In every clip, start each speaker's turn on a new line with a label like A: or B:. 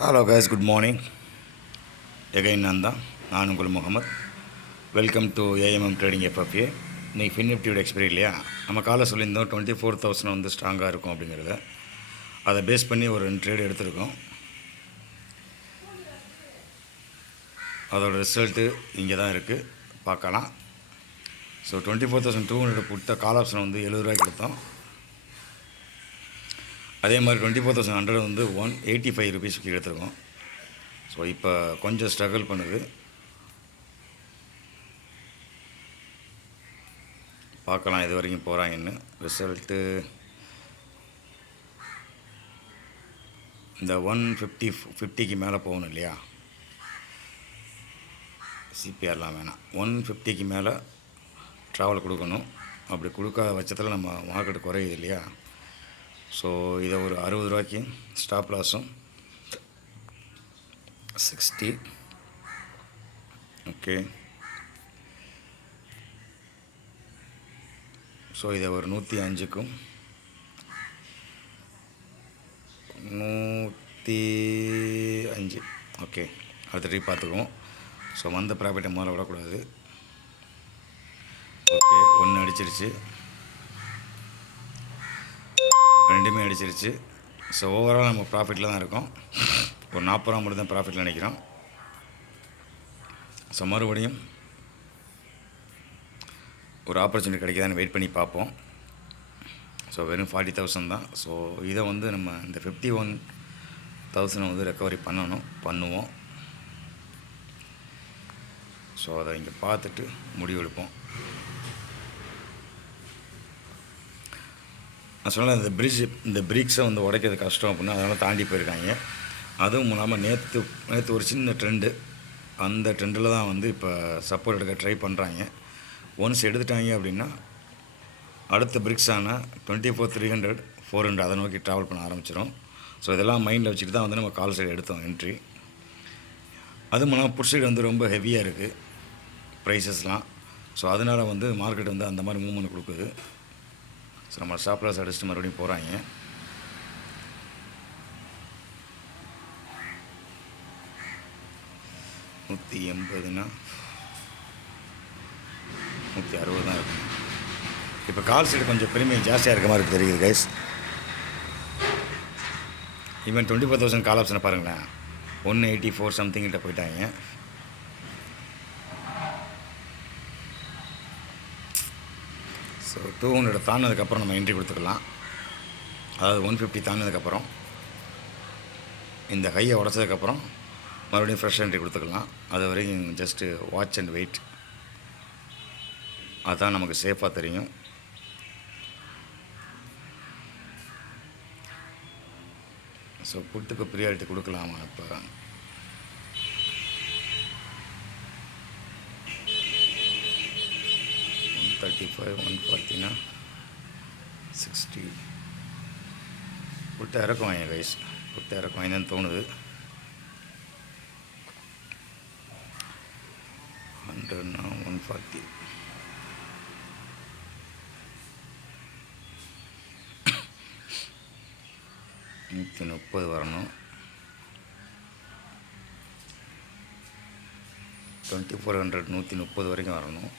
A: Hello guys good morning again நான் தான் நான் உங்கள் Mohammed. Welcome to AMM trading FFA இன்றைக்கி ஃபின்னிப்டியோட எக்ஸ்பைரி இல்லையா? நம்ம காலை சொல்லியிருந்தோம் டுவெண்ட்டி ஃபோர் தௌசண்ட் வந்து ஸ்ட்ராங்காக இருக்கும் அப்படிங்கிறத. அதை பேஸ் பண்ணி ஒரு ரெண்டு ட்ரேடு எடுத்திருக்கோம். அதோட ரிசல்ட்டு இங்கே தான் இருக்குது பார்க்கலாம். So twenty four thousand two hundred கொடுத்த கால் ஆப்ஷன் வந்து எழுபது ரூபாய்க்கு எடுத்தோம் அதே மாதிரி டுவெண்ட்டி ஃபோர் தௌசண்ட் ஹண்ட்ரட் வந்து ஒன் எயிட்டி ஃபைவ் ருபீஸ்க்கு எடுத்துருக்கோம். ஸோ இப்போ கொஞ்சம் ஸ்ட்ரகிள் பண்ணுது. பார்க்கலாம் இது வரைக்கும் போகிறாங்கன்னு ரிசல்ட்டு இந்த ஒன் ஃபிஃப்டி ஃபிஃப்டிக்கு மேலே போகணும் இல்லையா? சிபிஆர்லாம் வேணாம். ஒன் ஃபிஃப்டிக்கு மேலே ட்ராவல் கொடுக்கணும். அப்படி கொடுக்காத பட்சத்தில் நம்ம மார்க்கெட் குறையுது இல்லையா? ஸோ இதை ஒரு அறுபது ரூபாய்க்கு ஸ்டாப் லாஸும் சிக்ஸ்டி ஓகே ஸோ இதை ஒரு நூற்றி அஞ்சுக்கும். நூற்றி அஞ்சு. ஓகே அடுத்த பார்த்துக்குவோம். ஸோ வந்த ப்ராஃபிட்டை முதல்ல விடக்கூடாது. ஓகே ஒன்று அடிச்சிருச்சு. ரெண்டுமே அடிச்சிருச்சு. ஸோ ஓவரால் நம்ம ப்ராஃபிட்டில் தான் இருக்கோம். ஒரு நாற்பது ரூபா மட்டும் தான் ப்ராஃபிட்டில் நினைக்கிறோம். ஸோ மறுபடியும் ஒரு ஆப்பர்ச்சுனிட்டி கிடைக்குதான்னு வெயிட் பண்ணி பார்ப்போம். ஸோ வெறும் ஃபார்ட்டி தௌசண்ட் தான். ஸோ இதை வந்து நம்ம இந்த ஃபிஃப்டி ஒன் தௌசண்ட் வந்து ரெக்கவரி பண்ணணும் பண்ணுவோம். ஸோ அதை இங்கே பார்த்துட்டு முடிவெடுப்போம். நான் சொன்ன இந்த பிரிட்ஜ் இந்த பிரிக்ஸை வந்து உடைக்கிறது கஷ்டம் அப்படின்னா அதனால் தாண்டி போயிருக்காங்க. அதுவும் இல்லாமல் நேற்று நேற்று ஒரு சின்ன ட்ரெண்டு அந்த ட்ரெண்டில் தான் வந்து இப்போ சப்போர்ட் எடுக்க ட்ரை பண்ணுறாங்க ஒன்ஸ் எடுத்துட்டாங்க அப்படின்னா அடுத்த பிரிக்ஸான twenty four three hundred four hundred அதை நோக்கி ட்ராவல் பண்ண ஆரம்பிச்சிடும் ஸோ இதெல்லாம் மைண்டில் வச்சுட்டு தான் வந்து நம்ம கால் சைடு எடுத்தோம் என்ட்ரி அதுவும் இல்லாமல் புட் சைடு வந்து ரொம்ப ஹெவியாக இருக்குது ப்ரைஸஸ்லாம் ஸோ அதனால் வந்து மார்க்கெட் வந்து அந்த மாதிரி மூவ்மெண்ட் கொடுக்குது. ஸோ நம்ம ஷாப்லாஸ் அடிச்சுட்டு மறுபடியும் போகிறாங்க நூற்றி எண்பதுனா நூற்றி அறுபது தான் இருக்கும் இப்போ கால் சைடு கொஞ்சம் பெருமை ஜாஸ்தியாக இருக்க மாதிரி தெரியுது guys even twenty four thousand call ஆப்ஷனை பாருங்களேன். ஒன் எயிட்டி ஃபோர் சம்திங் கிட்ட போயிட்டாங்க ஸோ டூ ஹண்ட்ரட் தாண்டினதுக்கப்புறம் நம்ம என்ட்ரி கொடுத்துக்கலாம். அதாவது ஒன் ஃபிஃப்டி தாண்டினதுக்கப்புறம் இந்த ஹையை உடச்சதுக்கப்புறம் மறுபடியும் ஃப்ரெஷ் என்ட்ரி கொடுத்துக்கலாம். அது வரைக்கும் ஜஸ்ட்டு வாட்ச் அண்ட் வெயிட் அதுதான் நமக்கு சேஃபாக தெரியும். ஸோ புட்டுக்கு ப்ரியாரிட்டி கொடுக்கலாமா இப்போ? தேர்ட்டி ஃபைவ் ஒன் ஃபார்ட்டினா சிக்ஸ்டி புட்டை இறக்குவாங்க கைஸ் புட்டை என்னன்னு தோணுது. ஹண்ட்ரட்னா ஒன் ஃபார்ட்டி நூற்றி முப்பது வரணும். டுவெண்ட்டி ஃபோர் ஹண்ட்ரட் நூற்றி முப்பது வரைக்கும் வரணும்.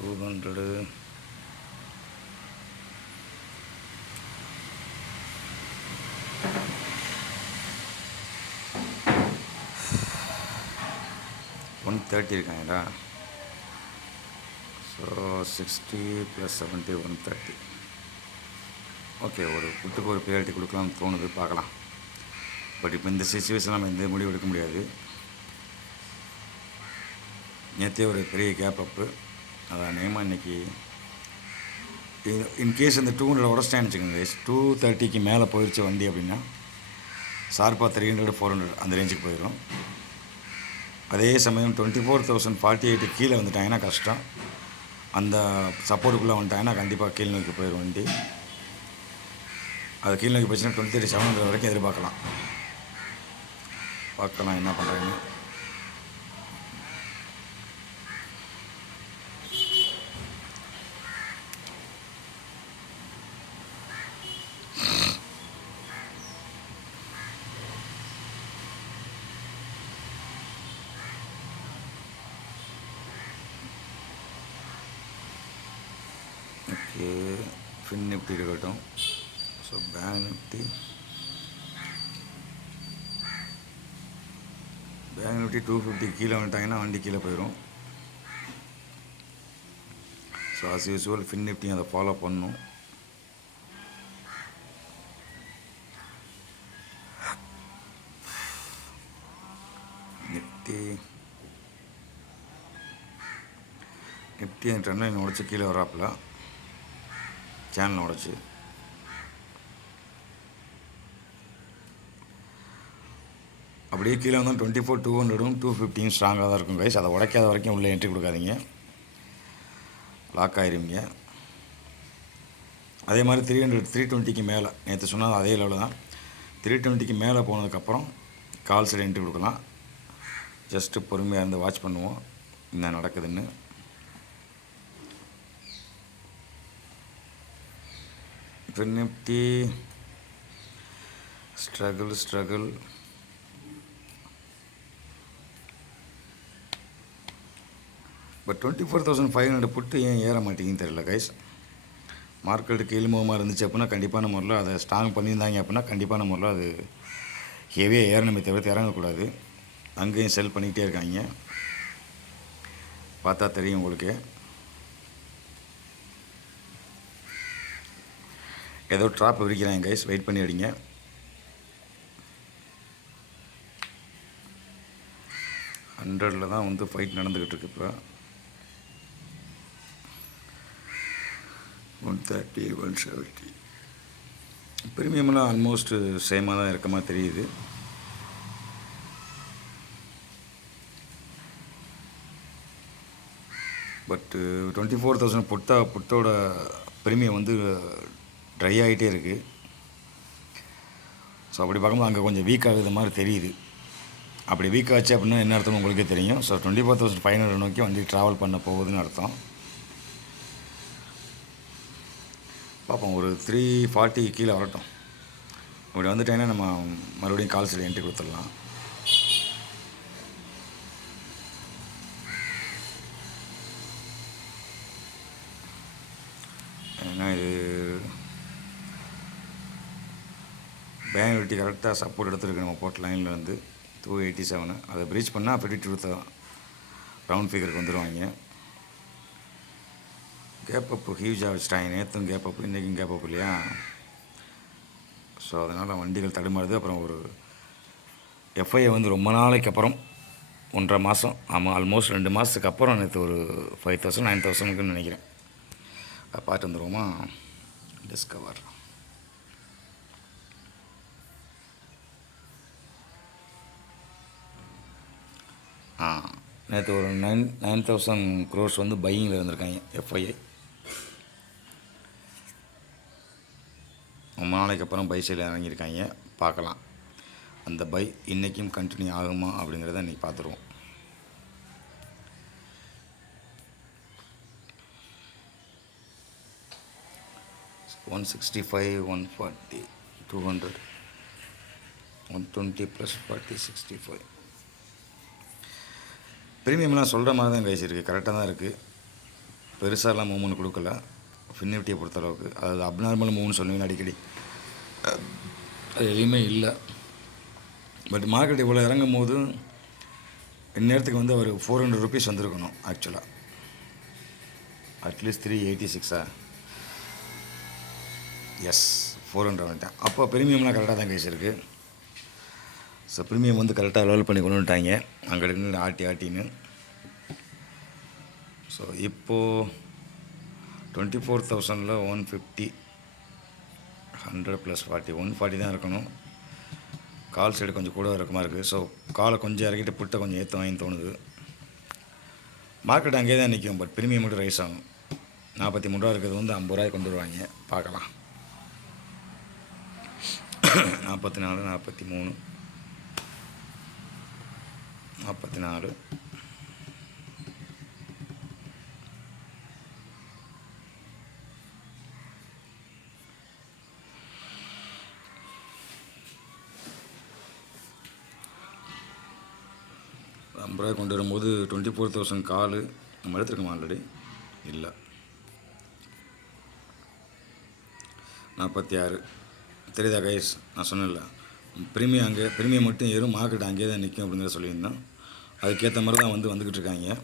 A: டூ ஹண்ட்ரடு ஒன் தேர்ட்டி இருக்காங்களா so sixty plus seventy one thirty okay ஒரு புட்டுக்கு ஒரு ப்ரியாரிட்டி கொடுக்கலாம்னு தோணுது பார்க்கலாம். பட் இப்போ இந்த சுச்சுவேஷன் நம்ம எந்த முடிவு எடுக்க முடியாது. நேற்றே ஒரு பெரிய கேப் அப்பு அதான் நேமாக இன்றைக்கி இன்கேஸ் இந்த டூ ஹண்ட்ரட் உடச்சிட்டேன்னு வச்சுக்கோங்க டூ தேர்ட்டிக்கு மேலே போயிடுச்சு வண்டி அப்படின்னா சார்பா த்ரீ ஹண்ட்ரட் ஃபோர் ஹண்ட்ரட் அந்த ரேஞ்சுக்கு போயிடும் அதே சமயம் twenty four thousand forty eight கீழே வந்துட்டாங்கன்னா கஷ்டம். அந்த சப்போர்ட்டுக்குள்ளே வந்துட்டாங்கன்னா கண்டிப்பாக கீழ் நோக்கி போயிடும் வண்டி. அது கீழ் நோக்கி போச்சுன்னா டுவெண்ட்டி தேர்ட்டி செவன் ஹண்ட்ரட் வரைக்கும் எதிர்பார்க்கலாம். பார்க்கலாம் என்ன பண்ணுறாங்கன்னு ஓகே ஃபின் நிஃப்டி இருக்கட்டும் so bank Nifty bank Nifty two fifty கீழே வந்துட்டாங்கன்னா வண்டி கீழே போயிடும் so as usual Fin Nifty அதை ஃபாலோ பண்ணும் நிஃப்டி நிஃப்டி அந்த ட்ரெண்ட் உடச்சி கீழே வராப்புல. சேனல் உடச்சி. அப்படியே கீழே வந்தால் டுவெண்ட்டி ஃபோர் டூ ஹண்ட்ரடும் டூ ஃபிஃப்டியும் ஸ்ட்ராங்காக தான் இருக்கும் கைஸ் அதை உடைக்காத வரைக்கும் உள்ளே என்ட்ரி கொடுக்காதீங்க. லாக் ஆகிருவீங்க அதே மாதிரி த்ரீ ஹண்ட்ரட் த்ரீ டுவெண்ட்டிக்கு மேலே நேற்று சொன்னால் அதே லெவலில் தான். த்ரீ டுவெண்ட்டிக்கு மேலே போனதுக்கப்புறம் கால் சைடு என்ட்ரி கொடுக்கலாம். ஜஸ்ட்டு பொறுமையாக இருந்து வாட்ச் பண்ணுவோம். என்ன நடக்குதுன்னு. இப்போ Nifty struggle struggle but twenty four thousand five hundred put ஏன் ஏற மாட்டேங்குன்னு தெரியல கைஸ் மார்க்கெட்டு கீழ்முகமாக இருந்துச்சு அப்படின்னா கண்டிப்பான முறையில் அதை ஸ்ட்ராங் பண்ணியிருந்தாங்க அப்படின்னா கண்டிப்பான முறையில் அது ஹெவியாக ஏறணுமே தவிர்த்து இறங்கக்கூடாது. அங்கேயும் செல் பண்ணிக்கிட்டே இருக்காங்க. பார்த்தா தெரியும் உங்களுக்கு. ஏதோ ட்ராப் விரிக்கிறாங்க கைஸ் வெயிட் பண்ணி அடிங்க. ஹண்ட்ரடில் தான் வந்து ஃபைட் நடந்துக்கிட்டு இருக்கு இப்போ. ஒன் தேர்ட்டி ஒன் செவன்ட்டி ப்ரீமியம்லாம் ஆல்மோஸ்ட் சேமாக தான் இருக்கமாக தெரியுது. பட்டு டுவெண்ட்டி ஃபோர் தௌசண்ட் புட்டா புட்டோட ப்ரீமியம் வந்து ட்ரை ஆகிட்டே இருக்குது ஸோ அப்படி பார்க்கும்போது அங்கே கொஞ்சம் வீக் ஆகுது மாதிரி தெரியுது. அப்படி வீக் ஆச்சு அப்படின்னா என்ன அர்த்தம் உங்களுக்கே தெரியும். So twenty four thousand five hundred நோக்கி வண்டி ட்ராவல் பண்ண போகுதுன்னு அர்த்தம். பார்ப்போம். ஒரு த்ரீ ஃபார்ட்டி கீழே வரட்டும். அப்படி வந்துட்டேன்னா நம்ம மறுபடியும் கால் சைடு என்ட்ரி கொடுத்துடலாம். ஏன்னா இது? பேங்க் வெட்டி கரெக்டாக சப்போர்ட் எடுத்துருக்கு நம்ம போட்ட லைனில் வந்து டூ எயிட்டி செவனு அதை ப்ரீச் பண்ணால் ஃபிஃப்டி டூ தான் ரவுண்ட் ஃபிகருக்கு வந்துடுவாங்க கேப் அப் ஹியூஜாக வச்சுட்டாங்க நேற்றும் கேப் இன்றைக்கும் கேப்பப்பு இல்லையா? ஸோ அதனால் வண்டிகள் தடுமாறுது. அப்புறம் ஒரு எஃப்ஐயை வந்து ரொம்ப நாளைக்கு அப்புறம் ஒன்றரை மாதம் ஆமாம் ஆல்மோஸ்ட் ரெண்டு மாதத்துக்கு அப்புறம் நேற்று ஒரு ஃபைவ் தௌசண்ட் நைன் தௌசண்ட்னு நினைக்கிறேன். அதை பார்த்து வந்துடுவோமா டிஸ்கவர் ஆ நேற்று ஒரு நைன் நைன் தௌசண்ட் க்ரோர்ஸ் வந்து பையிங்கில் இருந்திருக்காங்க எஃப்ஐஐ ரொம்ப நாளைக்கு அப்புறம் பை சைடில் இறங்கியிருக்காங்க. பார்க்கலாம். அந்த பை இன்றைக்கும் கண்டினியூ ஆகுமா அப்படிங்கிறத இன்றைக்கி பார்த்துருவோம். One sixty five one forty two hundred one twenty plus forty sixty five ப்ரீமியம்லாம் சொல்கிற மாதிரி தான் கைஸ் இருக்குது கரெக்டாக தான் இருக்குது பெருசாலாம் மூவ்மெண்ட் கொடுக்கல. ஃபின்னிஃப்டியை பொறுத்தளவுக்கு. அதாவது அப்நார்மல் மூவ்னு சொல்லுவீங்க அடிக்கடி. அது எதுவுமே இல்லை. பட் மார்க்கெட் இவ்வளோ இறங்கும் போது இந்நேரத்துக்கு வந்து ஒரு ஃபோர் ஹண்ட்ரட் ருபீஸ் வந்திருக்கணும் ஆக்சுவலாக அட்லீஸ்ட் த்ரீ எயிட்டி சிக்ஸா எஸ் ஃபோர் ஹண்ட்ரட் வந்துட்டேன். அப்போ ப்ரீமியம்லாம் கரெக்டாக தான் கைஸ் இருக்குது ஸோ ப்ரீமியம் வந்து கரெக்டாக லெவல் பண்ணி கொண்டு வந்துட்டாங்க அங்கே ஆட்டி ஆட்டின்னு. ஸோ இப்போது twenty four தௌசண்டில் one fifty hundred plus forty one forty தான் இருக்கணும். கால் சைடு கொஞ்சம் கூட இருக்கமாக இருக்குது ஸோ காலை கொஞ்சம் இறக்கிட்டு புட்டை கொஞ்சம் ஏற்ற வாங்கி தோணுது. மார்க்கெட் அங்கேயே தான் நிற்கும் பட் ப்ரீமியம் மட்டும் ரைஸ் ஆகும். நாற்பத்தி மூணு ரூபா இருக்கிறது வந்து ஐம்பது ரூபாய் கொண்டு வருவாங்க. பார்க்கலாம். நாற்பத்தி நாலு நாற்பத்தி மூணு நாற்பத்தி நாலு. ஐம்பது கொண்டு வரும்போது டுவெண்ட்டி ஃபோர் தௌசண்ட் காலு நம்ம எடுத்துருக்கோம் ஆல்ரெடி இல்லை. நாற்பத்தி ஆறு. தெரியுதா கைஸ் நான் சொன்னேன்ல. ப்ரீமியம் அங்கே ப்ரீமியம் மட்டும் ஏறும் மார்க்கெட் அங்கேயே தான் நிற்கும் அப்படிங்கிறத சொல்லியிருந்தோம். அதுக்கேற்ற மாதிரி தான் வந்து வந்துக்கிட்டு இருக்காங்க.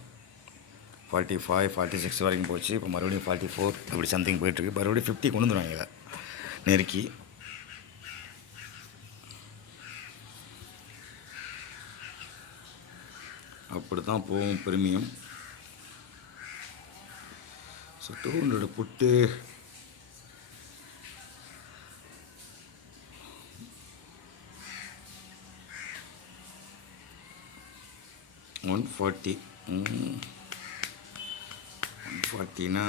A: ஃபார்ட்டி ஃபைவ் ஃபார்ட்டி சிக்ஸ் வரைக்கும் போச்சு. இப்போ மறுபடியும் ஃபார்ட்டி ஃபோர் அப்படி சம்திங் போயிட்டுருக்கு. மறுபடியும் ஃபிஃப்டி கொண்டு வந்துடுவாங்க நெருக்கி. அப்படி தான் போகும் premium. So two hundred put. One forty one ஃபார்ட்டினா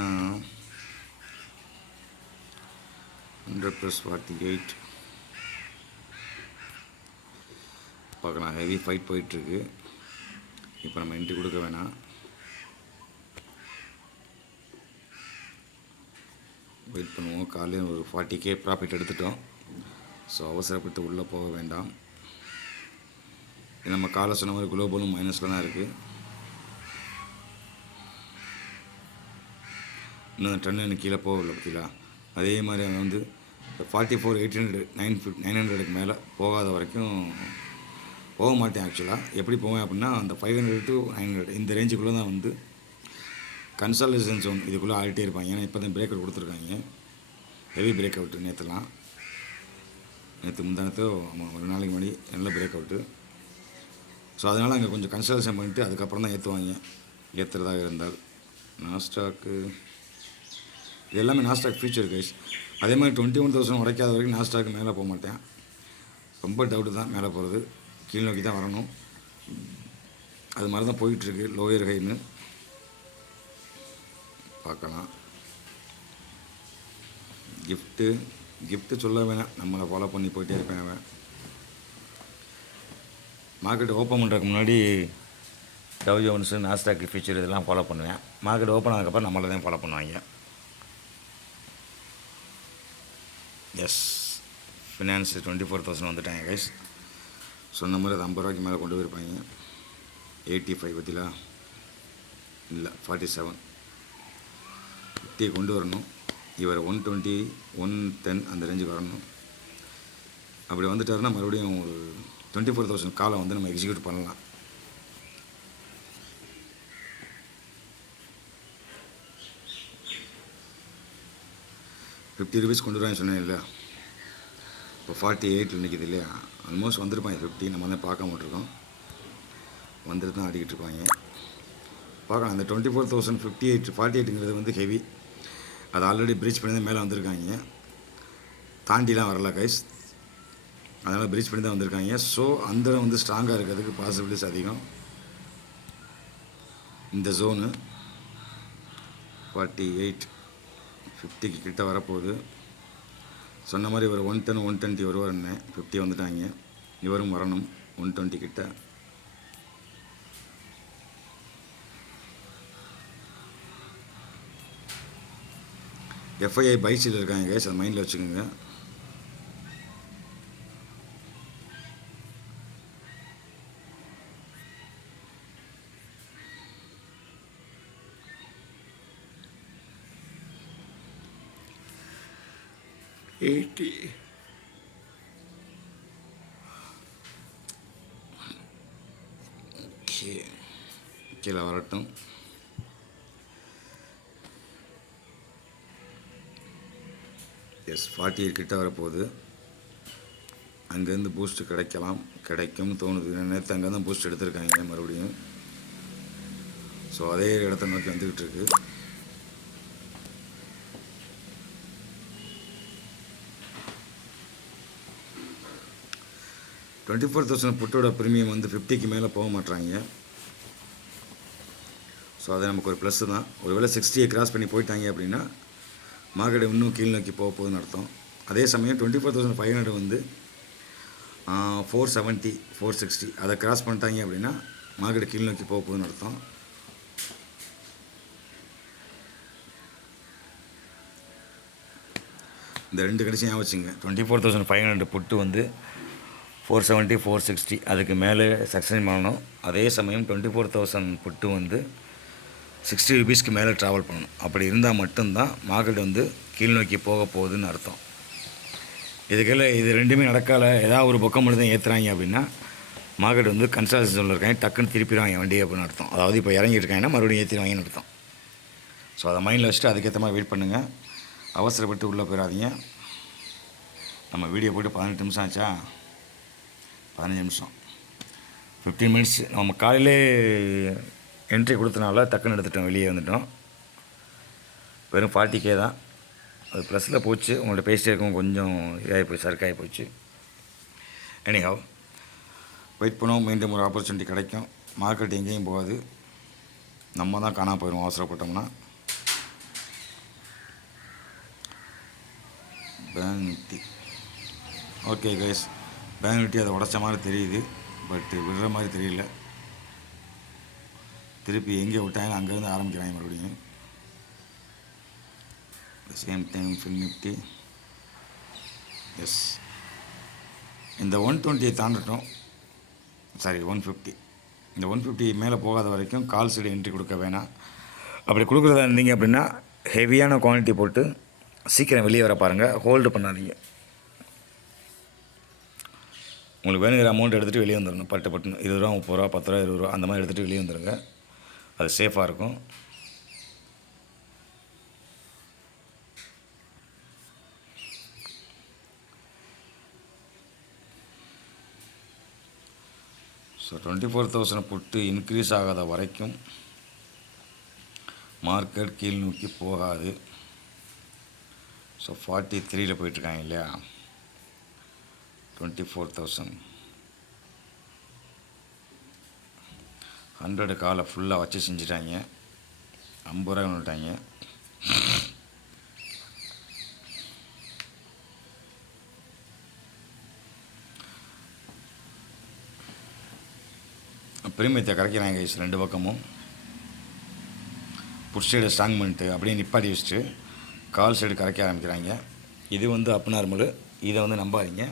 A: hundred plus forty eight பார்க்கலாம் ஹெவி ஃபைட் போயிட்டுருக்கு. இப்போ நம்ம என்ட்ரி கொடுக்க வேணாம். வெயிட் பண்ணுவோம். காலையில் ஒரு ஃபார்ட்டி கே ப்ராஃபிட் எடுத்துட்டோம். ஸோ அவசரப்பட்டு உள்ளே போக வேண்டாம். நம்ம காலை சொன்ன மாதிரி குளோபலும் மைனஸில் தான் இருக்குது இன்னும் ட்ரெண்ட் எனக்கு கீழே போகல பார்த்தீங்களா அதே மாதிரி அவன் வந்து forty four eight hundred nine fifty nine ஹண்ட்ரடுக்கு மேலே போகாத வரைக்கும் போக மாட்டேன் ஆக்சுவலாக எப்படி போவேன் அப்படின்னா அந்த five hundred to nine hundred இந்த ரேஞ்சுக்குள்ளே தான் வந்து கன்சல்டேஷன் ஜோன் இதுக்குள்ளே ஆடிட்டே இருப்பாங்க. ஏன்னா இப்போ தான் பிரேக் அவுட் கொடுத்துருக்காங்க. ஹெவி பிரேக் அவுட்டு நேற்றுலாம் நேற்று முந்தானத்தோ ஆமாம் ஒரு நாளைக்கு முன்னாடி நல்ல பிரேக் அவுட்டு ஸோ அதனால் அங்கே கொஞ்சம் கன்சல்டேஷன் பண்ணிவிட்டு அதுக்கப்புறம் தான் ஏற்றுவாங்க ஏற்றுறதாக இருந்தால். நாஸ்டாக்கு இது எல்லாமே நாஸ்டாக் ஃபியூச்சர் கைஸ் அதே மாதிரி டுவெண்ட்டி ஒன் தௌசண்ட் உடைக்காத வரைக்கும் நாஸ்டாக்கு மேலே போக மாட்டேன். ரொம்ப டவுட்டு தான் மேலே போகிறது கீழ் நோக்கி தான் வரணும். அது மாதிரி தான் போயிட்டுருக்கு லோயர் ஹைன்னு பார்க்கலாம். கிஃப்ட்டு கிஃப்ட்டு சொல்ல வேணாம். நம்மளை ஃபாலோ பண்ணி போயிட்டே இருப்பேன் அவன். மார்க்கெட் ஓப்பன் பண்ணுறதுக்கு முன்னாடி டவ் ஜோன்ஸு நாஸ்டாக் ஃபியூச்சர் இதெல்லாம் ஃபாலோ பண்ணுவேன். மார்க்கெட் ஓப்பன் ஆனதுக்கப்புறம் நம்மளை தான் ஃபாலோ பண்ணுவாங்க. Yes finance twenty four thousand வந்துட்டாங்க கைஸ் சொன்ன மாதிரி அது ஐம்பது ரூபாய்க்கு மேலே கொண்டு போயிருப்பாங்க. எயிட்டி ஃபைவ் பற்றிலா இல்லை ஃபார்ட்டி செவன் ஃபிஃப்டியை கொண்டு வரணும். இவர் ஒன் டுவெண்ட்டி ஒன் டென் அந்த ரேஞ்சுக்கு வரணும். அப்படி வந்துட்டாருன்னா மறுபடியும் ஒரு டுவெண்ட்டி ஃபோர் தௌசண்ட் காலை வந்து நம்ம எக்ஸிக்யூட் பண்ணலாம். ஃபிஃப்டி ருபீஸ் கொண்டு வருவாங்க சொன்னேன் இல்லை இப்போ ஃபார்ட்டி எயிட்டில் நிற்கிது இல்லையா? ஆல்மோஸ்ட் வந்திருப்பாங்க ஃபிஃப்டி நம்ம தான் பார்க்க மாட்டிருக்கோம் வந்துட்டு தான் ஆடிக்கிட்டு இருப்பாங்க. பார்க்கலாம். அந்த twenty four thousand fifty eight forty எயிட்டுங்கிறது வந்து ஹெவி அது ஆல்ரெடி பிரீச் பண்ணி தான் மேலே வந்திருக்காங்க. தாண்டிலாம் வரல கைஸ் அதனால் பிரீச் பண்ணி தான் வந்திருக்காங்க. ஸோ அந்த இடம் வந்து ஸ்ட்ராங்காக இருக்கிறதுக்கு பாசிபிலிட்டிஸ் அதிகம். இந்த ஜோனு ஃபார்ட்டி எயிட் ஃபிஃப்டிக்கு கிட்ட வரப்போகுது. சொன்ன மாதிரி இவர் ஒன் டென் ஒன் டுவெண்ட்டி வருவார்னு ஃபிஃப்டி வந்துட்டாங்க. இவரும் வரணும் ஒன் டுவெண்ட்டி கிட்ட. எஃப்ஐஐ பைசில் இருக்காங்க கேஸ் அதை மைண்டில் வச்சுக்கோங்க. கீழே வரட்டும். எஸ் ஃபார்ட்டி கிட்ட வரப்போகுது. அங்கேருந்து பூஸ்ட் கிடைக்கலாம். கிடைக்கும் தோணுது. நேற்று அங்கே தான் பூஸ்ட் எடுத்திருக்காங்க மறுபடியும். ஸோ அதே இடத்த நோக்கி வந்துக்கிட்டு இருக்கு. டுவெண்ட்டி ஃபோர் தௌசண்ட் புட்டோட ப்ரீமியம் வந்து ஃபிஃப்டிக்கு மேலே போக மாட்டாங்க ஸோ அது நமக்கு ஒரு ப்ளஸ்ஸு தான். ஒருவேளை சிக்ஸ்டியை கிராஸ் பண்ணி போயிட்டாங்க அப்படின்னா மார்க்கெட் இன்னும் கீழ் நோக்கி போக போகுதுன்னு அர்த்தம். அதே சமயம் twenty four thousand five hundred வந்து ஃபோர் செவன்ட்டி ஃபோர் சிக்ஸ்டி அதை கிராஸ் பண்ணிட்டாங்க அப்படின்னா மார்க்கெட் கீழ் நோக்கி போக போகுதுன்னு அர்த்தம். இந்த ரெண்டு கடைசியும் ஞாபகம் வச்சுங்க. Twenty four thousand five hundred put வந்து ஃபோர் செவன்ட்டி ஃபோர் சிக்ஸ்டி அதுக்கு மேலே சக்ஸஸ் பண்ணணும். அதே சமயம் டுவெண்ட்டி ஃபோர் தௌசண்ட் புட்டு வந்து சிக்ஸ்டி ருபீஸ்க்கு மேலே ட்ராவல் பண்ணணும். அப்படி இருந்தால் மட்டும்தான் மார்க்கெட் வந்து கீழ் நோக்கி போக போகுதுன்னு அர்த்தம். இதுக்கெல்லாம் இது ரெண்டுமே நடக்கால ஏதாவது ஒரு பக்கம் மட்டும் தான் ஏற்றுறாங்க அப்படின்னா மார்க்கெட் வந்து கன்சல்டேஷனில் இருக்காங்க டக்குன்னு திருப்பிடுவாங்க வண்டி அப்படின்னு அர்த்தம். அதாவது இப்போ இறங்கிட்டு இருக்காங்கன்னா மறுபடியும் ஏற்றிடுவாங்கன்னு அர்த்தம். ஸோ அதை மைண்டில் வச்சுட்டு அதுக்கேற்ற மாதிரி வெயிட் பண்ணுங்கள் அவசரப்பட்டு உள்ளே போயிடாதீங்க நம்ம வீடியோ போட்டு பதினெட்டு நிமிஷம் ஆச்சா? பதினஞ்சு நிமிஷம். ஃபிஃப்டீன் மினிட்ஸ் நம்ம காலையிலே என்ட்ரி கொடுத்தனால டக்குன்னு எடுத்துட்டோம் வெளியே வந்துட்டோம். வெறும் ஃபார்ட்டி கே தான். அது ப்ளஸில் போச்சு. உங்கள்ட்ட பேசிட்டே இருக்கும் கொஞ்சம் இதாகி போச்சு சர்க்காகி போச்சு. எனிஹாவ் வெயிட் பண்ணுவோம். மீண்டும் ஒரு ஆப்பர்ச்சுனிட்டி கிடைக்கும். மார்க்கெட் எங்கேயும் போகாது. நம்ம தான் காணாம போயிடும் அவசரப்பட்டோம்னா. Bank Nifty okay guys bank Nifty அதை உடச்ச மாதிரி தெரியுது. பட் விடுற மாதிரி தெரியல. திருப்பி எங்கே விட்டாங்க அங்கேருந்து ஆரம்பிக்கிறாங்க மறுபடியும். Same time Fin Nifty yes இந்த ஒன் டுவெண்ட்டியை தாண்டட்டும். சாரி ஒன் ஃபிஃப்டி இந்த ஒன் ஃபிஃப்டி மேலே போகாத வரைக்கும் கால் சைடு என்ட்ரி கொடுக்க வேணாம். அப்படி கொடுக்குறதா இருந்தீங்க அப்படின்னா ஹெவியான குவான்டிட்டி போட்டு சீக்கிரம் வெளியே வர பாருங்கள் ஹோல்டு பண்ணாதீங்க. உங்களுக்கு வேணுங்கிற அமௌண்ட் எடுத்துகிட்டு வெளியே வந்துடணும் பட்டு பட்டுன்னு இருபது ரூபா முப்பது ரூபா பத்து ரூபா இருபது ரூபா அந்த மாதிரி எடுத்துகிட்டு வெளியே வந்துடுங்க அது சேஃபாக இருக்கும். So twenty four thousand put increase ஆகாத வரைக்கும் மார்க்கெட் கீழ் நோக்கி போகாது. ஸோ ஃபார்ட்டி த்ரீயில் போயிட்டுருக்காங்க இல்லையா? டுவெண்ட்டி ஃபோர் தௌசண்ட் ஹண்ட்ரடு காலை ஃபுல்லாக வச்சு செஞ்சுட்டாங்க. ஐம்பது ரூபாய் விட்டாங்க பிரீமியத்தை கரைக்கிறாங்க கைஸ் ரெண்டு பக்கமும். புட் சைடு ஸ்ட்ராங் பண்ணிட்டு அப்படியே நிப்பாட்டி வச்சுட்டு கால் சைடு கரைக்க ஆரம்பிக்கிறாங்க. இது வந்து அப் நார்மல் இதை வந்து நம்பாதீங்க.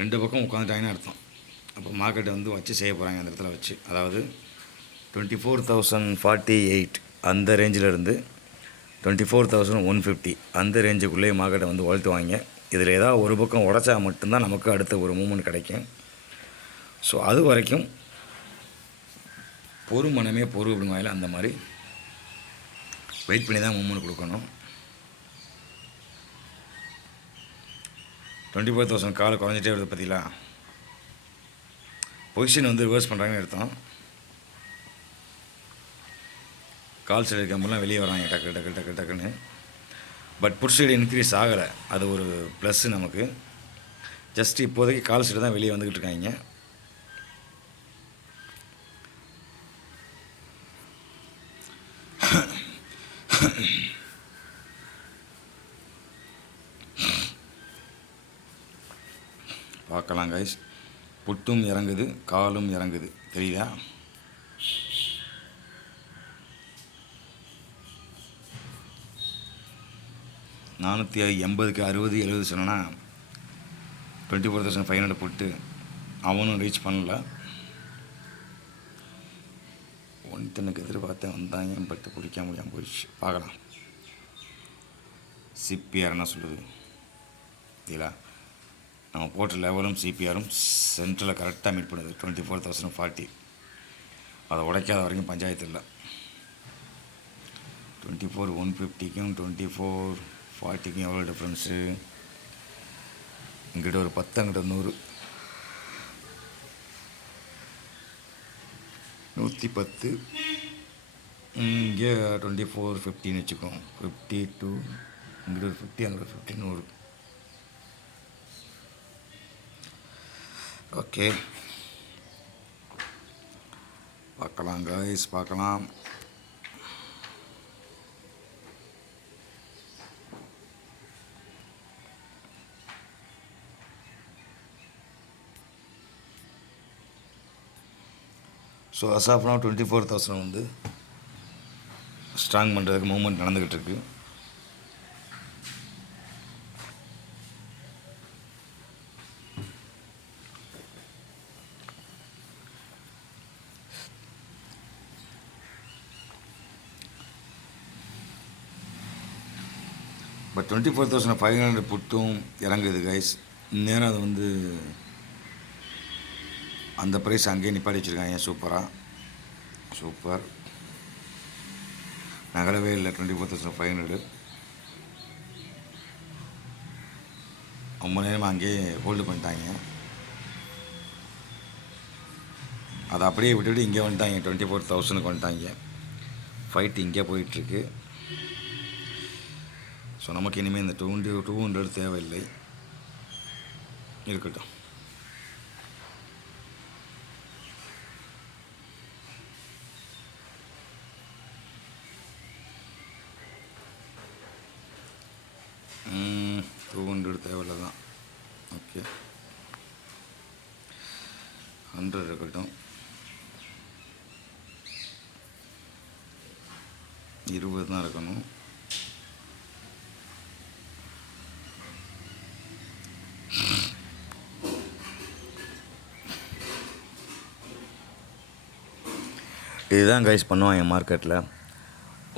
A: ரெண்டு பக்கம் உட்காந்துட்டாங்கன்னு அர்த்தம். அப்போ மார்க்கெட்டை வந்து வச்சு செய்ய போகிறாங்க அந்த இடத்துல வச்சு. அதாவது twenty four thousand forty eight அந்த ரேஞ்சிலேருந்து twenty four thousand one fifty அந்த ரேஞ்சுக்குள்ளேயே மார்க்கெட்டை வந்து வளர்த்துவாங்க. இதில் ஏதாவது ஒரு பக்கம் உடச்சா மட்டும்தான் நமக்கு அடுத்த ஒரு மூமெண்ட் கிடைக்கும். ஸோ அது வரைக்கும் பொறு மனமே பொறு அப்படிங்கிற அந்த மாதிரி வெயிட் பண்ணி தான் மூமெண்ட் கொடுக்கணும். டுவெண்ட்டி ஃபோர் தௌசண்ட் கால் குறைஞ்சிட்டே வருது பார்த்தீங்களா பொசிஷன் வந்து ரிவர்ஸ் பண்ணுறாங்கன்னு அர்த்தம். கால் சைடு கம்பெல்லாம் வெளியே வராங்க டக்கு டக்கு டக்கு டக்குன்னு. பட் புட் சைடு இன்க்ரீஸ் ஆகலை. அது ஒரு ப்ளஸ்ஸு நமக்கு. ஜஸ்ட் இப்போதைக்கு கால் சைடு தான் வெளியே வந்துக்கிட்டு இருக்காங்க பார்க்கலாம் கைஸ் புட்டும் இறங்குது காலும் இறங்குது. தெரியுதா? நானூற்றி எண்பதுக்கு அறுபது எழுபது சொன்னோன்னா twenty four thousand five hundred போட்டு அவனும் ரீச் பண்ணல. ஒன்த்தனுக்கு எதிர்பார்த்தேன் வந்தாங்க பட் பிடிக்க முடியாமல் போயிடுச்சு? பார்க்கலாம். சிபிஆர் என்ன சொல்லுது? சரிங்களா நம்ம போட்ட லெவலும் சிபிஆரும் சென்ட்ரலில் கரெக்டாக மீட் பண்ணுது. டுவெண்ட்டி ஃபோர் தௌசண்ட் ஃபார்ட்டி அதை உடைக்காத வரைக்கும் பஞ்சாயத்து இல்லை. டுவெண்ட்டி ஃபோர் ஒன் ஃபிஃப்டிக்கும் டுவெண்ட்டி ஃபோர் ஃபார்ட்டிக்கும் எவ்வளோ டிஃப்ரென்ஸு இங்கிட்ட ஒரு பத்து அங்கிட்ட நூறு. நூற்றி பத்து. இங்கே டுவெண்ட்டி ஃபோர் ஃபிஃப்டின்னு வச்சுக்கோம் ஃபிஃப்டி டூ இங்கிட்ட ஒரு ஃபிஃப்டி அங்கிட்ட ஒரு ஃபிஃப்டி நூறு. ஓகே பார்க்கலாம் கைஸ் பார்க்கலாம். ஸோ அசாஃப்னா டுவெண்ட்டி ஃபோர் தௌசண்ட் வந்து ஸ்ட்ராங் பண்ணுறதுக்கு மூமெண்ட் நடந்துக்கிட்டு இருக்கு. Twenty four thousand five hundred புட்டும் இறங்குது கைஸ் நேரம் அது வந்து அந்த ப்ரைஸ் அங்கேயே நிப்பாடி வச்சுருக்காங்க சூப்பராக சூப்பர் நகரவே இல்லை twenty four thousand five hundred ரொம்ப நேரமாக அங்கேயே ஹோல்டு பண்ணிட்டாங்க. அதை அப்படியே விட்டுவிட்டு இங்கே வந்துட்டாங்க டுவெண்ட்டி ஃபோர் தௌசண்ட்க்கு வந்துட்டாங்க. ஃபைட் இங்கே போயிட்டுருக்கு. ஸோ நமக்கு இனிமேல் இந்த டுவெண்ட்டி டூ ஹண்ட்ரட் தேவையில்லை. இருக்கட்டும் டூ ஹண்ட்ரட் தேவையில்ல தான் ஓகே ஹண்ட்ரட் இருக்கட்டும் இருபது தான் இருக்கணும் இதுதான் கைஸ் பண்ணுவாங்க மார்க்கெட்டில்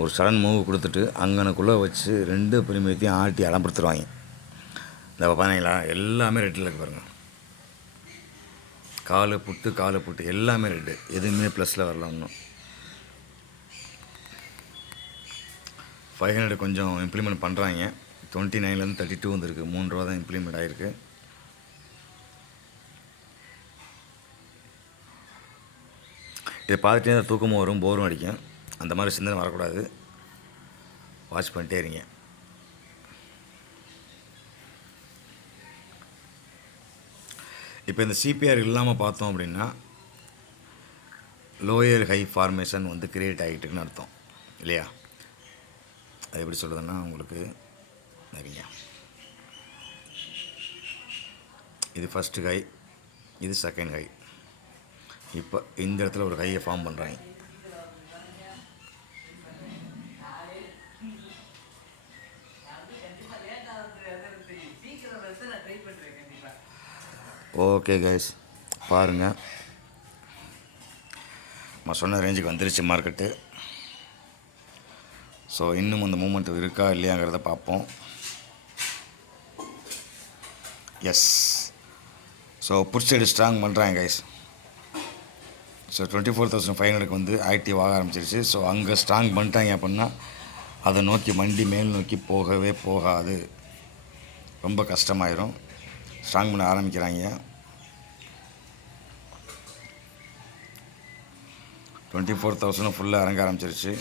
A: ஒரு சடன் மூவ் கொடுத்துட்டு அங்கனக்குள்ளே வச்சு ரெண்டு பிரிமியத்தையும் ஆட்டி அலம்படுத்துருவாங்க இந்த பார்த்தீங்களா எல்லாமே ரெட்டில் இருக்கு பாருங்கள் காலு புட்டு காலு புட்டு எல்லாமே ரெட்டு எதுவுமே ப்ளஸில் வரல ஒன்றும் ஃபைவ் ஹண்ட்ரட் கொஞ்சம் இம்ப்ளிமெண்ட் பண்ணுறாங்க டுவெண்ட்டி நைன்லேருந்து தேர்ட்டி டூ வந்துருக்கு. மூணு ரூபா தான் இம்ப்ளிமெண்ட் ஆகிருக்கு இதை பார்த்துட்டே இருந்தால் தூக்கமும் வரும் போரும் அடிக்கும். அந்த மாதிரி சிந்தனை வரக்கூடாது. வாட்ச் பண்ணிட்டே இருங்க. இப்போ இந்த சிபிஆர் இல்லாமல் பார்த்தோம் அப்படின்னா லோயர் ஹை ஃபார்மேஷன் வந்து க்ரியேட் ஆகிட்டுன்னு அர்த்தம். இல்லையா? அது எப்படி சொல்கிறதுன்னா உங்களுக்கு நிறைய இது ஃபஸ்ட்டு ஹை இது செகண்ட் ஹை இப்போ இந்த இடத்துல ஒரு கையை ஃபார்ம் பண்ணுறாங்க ஓகே கைஸ் பாருங்கள் நான் சொன்ன ரேஞ்சுக்கு வந்துருச்சு மார்க்கெட்டு ஸோ இன்னும் அந்த மூமெண்ட் இருக்கா இல்லையாங்கிறத பார்ப்போம். எஸ் ஸோ புடிச்சடி ஸ்ட்ராங் பண்ணுறாங்க guys so twenty four thousand five ஹண்ட்ரட்க்கு வந்து ஆக்டிவ் ஆக ஆரம்பிச்சிருச்சு. ஸோ அங்கே ஸ்ட்ராங் பண்ணிட்டாங்க அப்படின்னா அதை நோக்கி மண்டி மேல் நோக்கி போகவே போகாது. ரொம்ப கஷ்டமாயிரும். ஸ்ட்ராங் பண்ண ஆரம்பிக்கிறாங்க. டுவெண்ட்டி ஃபோர் தௌசண்ட் ஃபுல்லாக இறங்க ஆரம்பிச்சிருச்சு.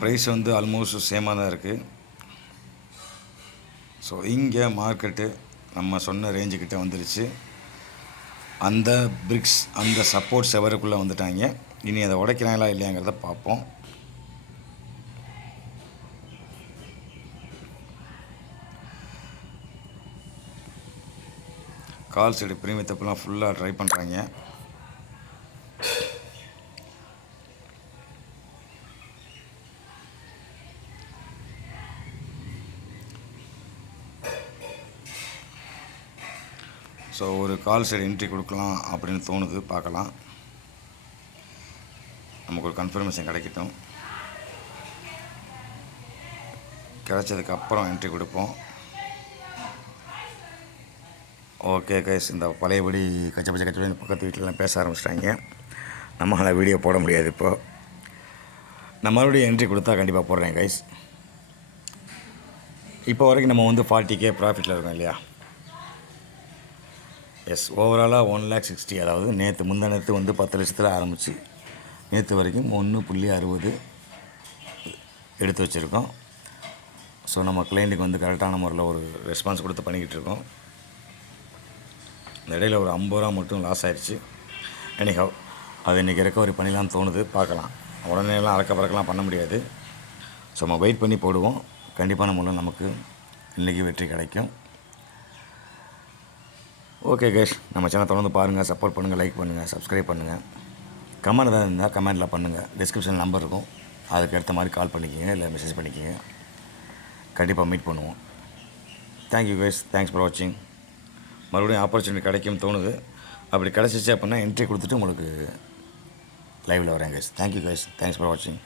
A: ப்ரைஸ் வந்து ஆல்மோஸ்ட் சேமாக தான் இருக்குது ஸோ இங்கே மார்க்கெட்டு நம்ம சொன்ன ரேஞ்சுக்கிட்ட வந்துருச்சு. அந்த பிரிக்ஸ் அந்த சப்போர்ட் செவருக்குள்ளே வந்துட்டாங்க? இனி அதை உடைக்கிறாங்களா இல்லையாங்கிறத பார்ப்போம். கால் சைடு பிரீமியம் ஃபுல்லாக ட்ரை பண்ணுறாங்க ஸோ ஒரு கால் சைடு என்ட்ரி கொடுக்கலாம் அப்படின்னு தோணுது பார்க்கலாம். நமக்கு ஒரு கன்ஃபர்மேஷன் கிடைக்கட்டும். கிடைச்சதுக்கப்புறம் என்ட்ரி கொடுப்போம். ஓகே கைஸ் இந்த பழையபடி கச்ச பச்சை கச்சபடி இந்த பக்கத்து வீட்டிலலாம் பேச ஆரம்பிச்சிட்டாங்க. நம்மளால் வீடியோ போட முடியாது இப்போது நான் மறுபடியும் என்ட்ரி கொடுத்தா கண்டிப்பாக போடுறேன் கைஸ் இப்போ வரைக்கும் நம்ம வந்து ஃபார்ட்டி கே ப்ராஃபிட்டில் இருக்கோம் இல்லையா? எஸ் ஓவராலாக ஒன் லேக் சிக்ஸ்டி அதாவது நேற்று முந்தா நேற்று வந்து பத்து லட்சத்தில் ஆரம்பிச்சு. நேற்று வரைக்கும் ஒன்று புள்ளி அறுபது எடுத்து வச்சுருக்கோம். ஸோ நம்ம கிளைண்ட்டுக்கு வந்து கரெக்டான முறையில் ஒரு ரெஸ்பான்ஸ் கொடுத்து பண்ணிக்கிட்டு இருக்கோம். இந்த இடையில ஒரு ஐம்பது ரூபா மட்டும் லாஸ் ஆயிடுச்சு எனிஹவ் அது இன்றைக்கி ரெக்கவரி பண்ணிடலாம்னு தோணுது. பார்க்கலாம். உடனேலாம் அறக்க பறக்கலாம் பண்ண முடியாது. ஸோ நம்ம வெயிட் பண்ணி போடுவோம். கண்டிப்பான முறையில் நமக்கு இன்றைக்கி வெற்றி கிடைக்கும். ஓகே கேஷ் நம்ம சேனல் தொடர்ந்து பாருங்கள் சப்போர்ட் பண்ணுங்கள் லைக் பண்ணுங்கள் சப்ஸ்கிரைப் பண்ணுங்கள் கமெண்ட் ஏதாவது இருந்தால் கமெண்ட்டில் பண்ணுங்கள் டிஸ்கிரிப்ஷன் நம்பர் இருக்கும். அதுக்கு ஏற்ற மாதிரி கால் பண்ணிக்கிங்க இல்லை மெசேஜ் பண்ணிக்கிங்க. கண்டிப்பாக மீட் பண்ணுவோம். தேங்க்யூ கைஸ் தேங்க்ஸ் ஃபார் வாட்சிங் மறுபடியும் ஆப்பர்ச்சுனிட்டி கிடைக்கும்னு தோணுது. அப்படி கிடச்சிச்சு அப்படின்னா என்ட்ரி கொடுத்துட்டு உங்களுக்கு லைவில் வரேன் guys thank you guys thanks for வாட்சிங்